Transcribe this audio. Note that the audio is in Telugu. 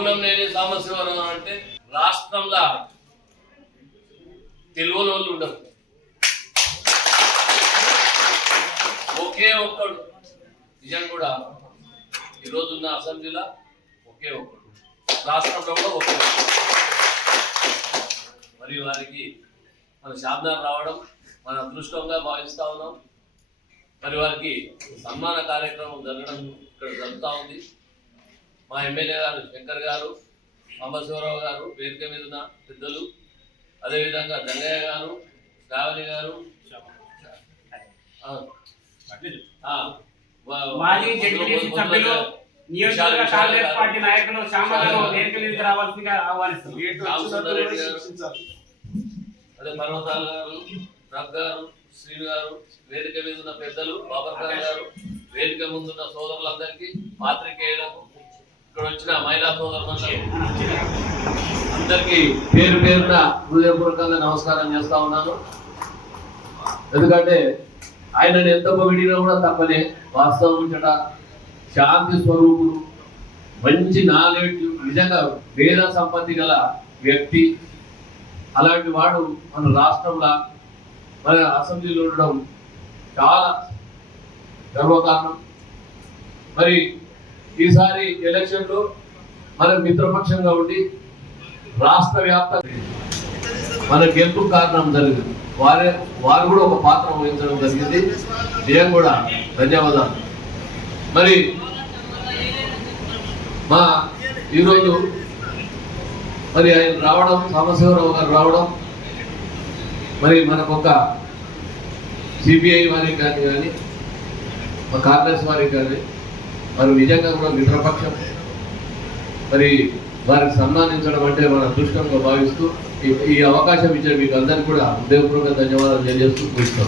కూనంనేని సాంబశివరావు అంటే రాష్ట్రంలో తెలుగు వాళ్ళు ఉండరు. ఒకే ఒక్కడు నిజం కూడా ఈరోజున్న అసెంబ్లీలో ఒకే ఒక్కడు. రాష్ట్రంలో కూడా ఒకే మరి వారికి మన శాబ్దాలు రావడం మన అదృష్టంగా భావిస్తా ఉన్నాం. మరి వారికి సన్మాన కార్యక్రమం జరగడం ఇక్కడ జరుగుతూ ఉంది. మా ఎమ్మెల్యే గారు శంకర్ గారు సాంబశివరావు గారు వేదిక మీద ఉన్న పెద్దలు అదేవిధంగా జంగయ్య గారు శ్రావణి గారు. ఆ, ఆ, వా- మాజీ జడ్పీటీసీ సభ్యులు నియోజకవర్గ కాంగ్రెస్ పార్టీ నాయకులు శ్యామలను వేదిక మీదకి రావాల్సిందిగా ఆహ్వానిస్తున్నారు రామచంద్రారెడ్డి గారు. అదే పర్వతాల గారు రగ్ గారు శ్రీను గారు వేదిక మీద ఉన్న పెద్దలు బాబర్ గారు వేదిక ముందున్న సోదరులందరికీ పాత్రికేయులకు ఇక్కడ వచ్చిన మహిళా సోదరులందరికీ అందరికీ పేరు పేరున హృదయపూర్వకంగా నమస్కారం చేస్తా ఉన్నాను. ఎందుకంటే ఆయనను ఎంత విడినా కూడా తప్పనే వాస్తవం ఉంచట శాంతి స్వరూపుడు మంచి నాలెడ్జ్ నిజంగా వేద సంపత్తి గల వ్యక్తి. అలాంటి వాడు మన రాష్ట్రంలో మన అసెంబ్లీలో ఉండడం చాలా గర్వకారణం. మరి ఈసారి ఎలక్షన్లో మనం మిత్రపక్షంగా ఉండి రాష్ట్ర వ్యాప్త మన గెలుపు కారణం జరిగింది. వారే వారు కూడా ఒక పాత్ర వహించడం జరిగింది. నేను కూడా ధన్యవాదాలు. మరి మా ఈరోజు మరి ఆయన రావడం సాంబశివరావు గారు రావడం మరి మనకు ఒక సిపిఐ వారికి కానీ కానీ మా కాంగ్రెస్ వారికి కానీ మరి నిజంగా కూడా మిత్రపక్షం. మరి వారికి సన్మానించడం అంటే మన అదృష్టంగా భావిస్తూ ఈ- ఈ అవకాశం ఇచ్చిన మీకు అందరికీ కూడా హృదయపూర్వక ధన్యవాదాలు తెలియజేస్తూ కూర్చున్నాం